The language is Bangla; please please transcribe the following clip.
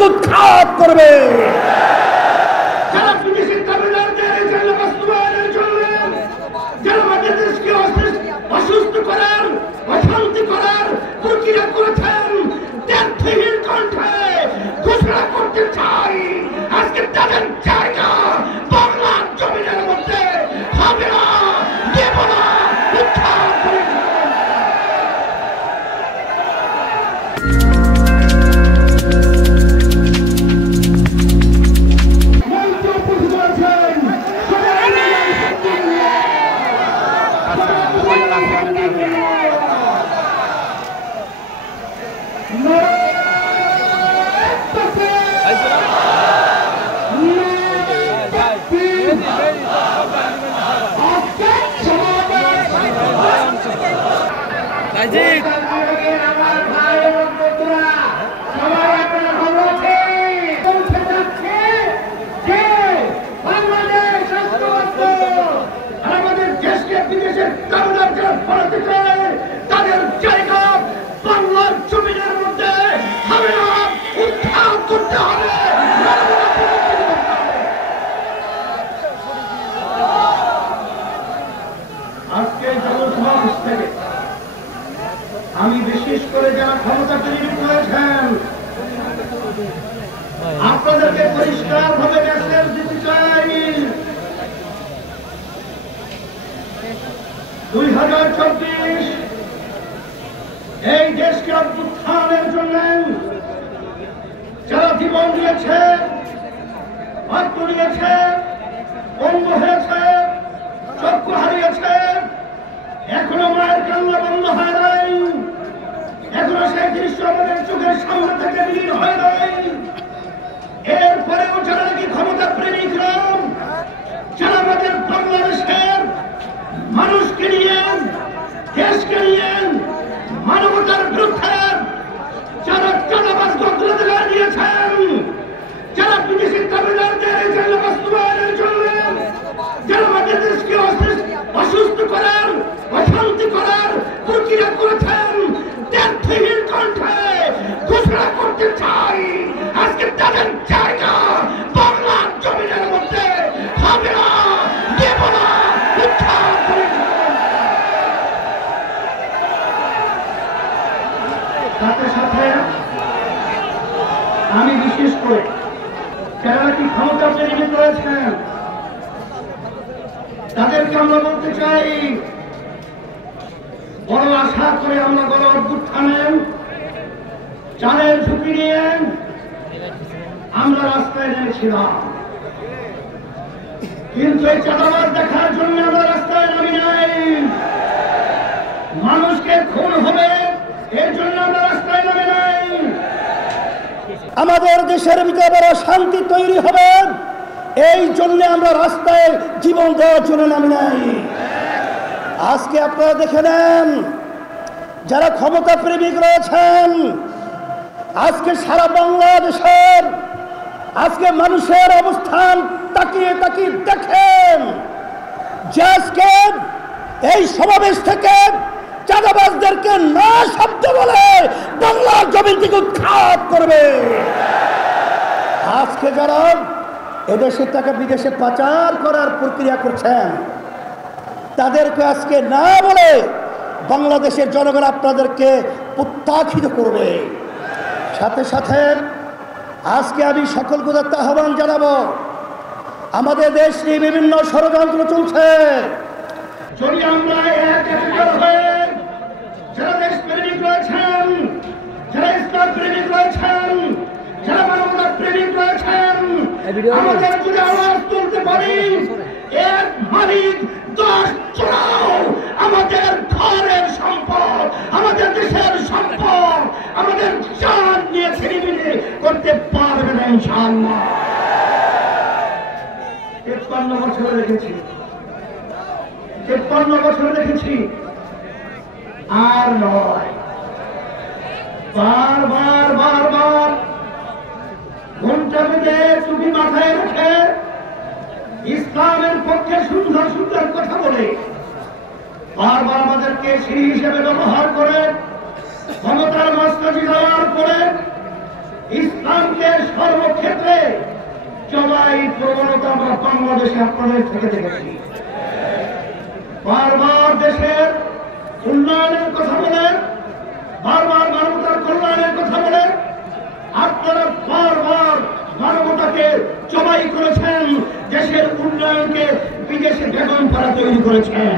থেকে উৎখাত করবে। যারা বিদেশি দাবিদারদের এই জন্য বাস্তবায়নের জন্য যারা আমাদের দেশকে অসুস্থ করার অশান্তি করার প্রক্রিয়া করেছেন দ্ব্যর্থহীন কণ্ঠে ঘোষণা করতে চাই আজকে তাদের জায়গা বাংলার জমিনের মধ্যে হবে না, দেব না, উৎখাত করে তাদের জায়গা বাংলার জমিনের মধ্যে হবে না, উৎখাত করতে হবে। আজকে জনসমাবেশ থেকে আমি বিশেষ করে যারা ক্ষমতা তৈরি করেছেন আপনাদেরকে পরিষ্কার ভাবে মেসেজ দিতে চাই 2024 এই দেশকে উত্থানের জন্য যারা জীবন দিয়েছে, রক্ত দিয়েছে, অঙ্গ হয়েছে, চক্ষু হারিয়েছে, এখনো মায়ের কান্না বন্ধ হয় নাই, এখনো সেই দৃশ্য আমাদের চোখের সামনে থেকে বিলীন হয় নাই। এরপরেও যারা নাকি ক্ষমতা প্রেমিকরা যারা আমাদের বাংলাদেশের মানুষকে নিয়ে, দেশকে নিয়ে, মানবতার বিরুদ্ধে যারা চাঁদাবাজ গদ্দারদের নিয়েছেন, যারা বিদেশি দাবিদারদের এই জন্য বাস্তবায়নের জন্য যারা আমাদের দেশকে অসুস্থ করার অশান্তি করার প্রক্রিয়া করেছেন দ্ব্যর্থহীন কণ্ঠে ঘোষণা করতে চাই আজকে তাদের জায়গা বাংলার জমিনের মধ্যে হবে না, দেব না, উৎখাত করে সাথে সাথে আমি বিশেষ করে যারা নাকি ক্ষমতা তৈরি করেছেন তাদেরকে আমরা বলতে চাই বড় আশা করে আমরা গণ অভ্যুত্থানে চালের ঝুঁকি নিয়ে আমরা রাস্তায় নেমেছিলাম, কিন্তু এই চাঁদাবাজ দেখার জন্য আমরা রাস্তায় নামি নাই। মানুষকে খুন হবে এর জন্য আমরা রাস্তায় নামি নাই। আমাদের দেশের ভিতরে বড় শান্তি তৈরি হবে এই জন্য আমরা রাস্তায় জীবন দেওয়ার জন্য নামি নাই। আজকে আপনারা দেখে নেন যারা ক্ষমতা প্রেমিক রয়েছেন, আজকে সারা বাংলাদেশের আজকে মানুষের অবস্থান তাকিয়ে তাকিয়ে দেখেন যে আজকে এই সমাবেশ থেকে চাঁদাবাজদেরকে না শব্দ বলে বাংলার জমিন থেকে উৎখাত করবে। আজকে যারা এদেশের টাকা বিদেশে পাচার করার প্রক্রিয়া করছেন তাদেরকে আজকে না বলে বাংলাদেশের জনগণ আপনাদেরকে প্রত্যাখ্যাত করবে। সাথে সাথে আজকে আমি সকল গুদারকে আহ্বান জানাবো, আমাদের দেশ নিয়ে বিভিন্ন ষড়যন্ত্র চলছে। যদি আমরা একত্রিত হয়ে যারা দেশ প্রেমিক রয়েছেন, যারা ইসলাম প্রেমিক রয়েছেন, যারা মানবতা প্রেমিক রয়েছেন, আমাদের যদি আওয়াজ তুলতে পারি এর মালিক 10 চোরাও আমাদের ঘরের সম্পদ, আমাদের দেশের সম্পদ, আমাদের জান নিয়ে ছিনিমিনি করতে পারবে না ইনশাআল্লাহ। 53 বছর রেখেছি, 53 বছর রেখেছি, আর নয়। বারবার বারবার ঘন্টা বেঁধে টুপি মাথায় রেখে ইসলামের পক্ষে সুন্দর সুন্দর কথা বলে বারবার আমাদেরকে সিঁড়ি হিসেবে ব্যবহার করে ক্ষমতার মস্তজি দেওয়ার পরে ইসলামকে জবাই প্রবণতা আমরা বাংলাদেশে আপনাদের থেকে দেখেছি। বারবার দেশের উন্নয়নের কথা বলে, বারবার মানবতার কল্যাণের কথা বলে আপনারা বারবার মানবতাকে জবাই করেছেন, দেশের উন্নয়নকে বিদেশে বেগম পাড়া তৈরি করেছেন।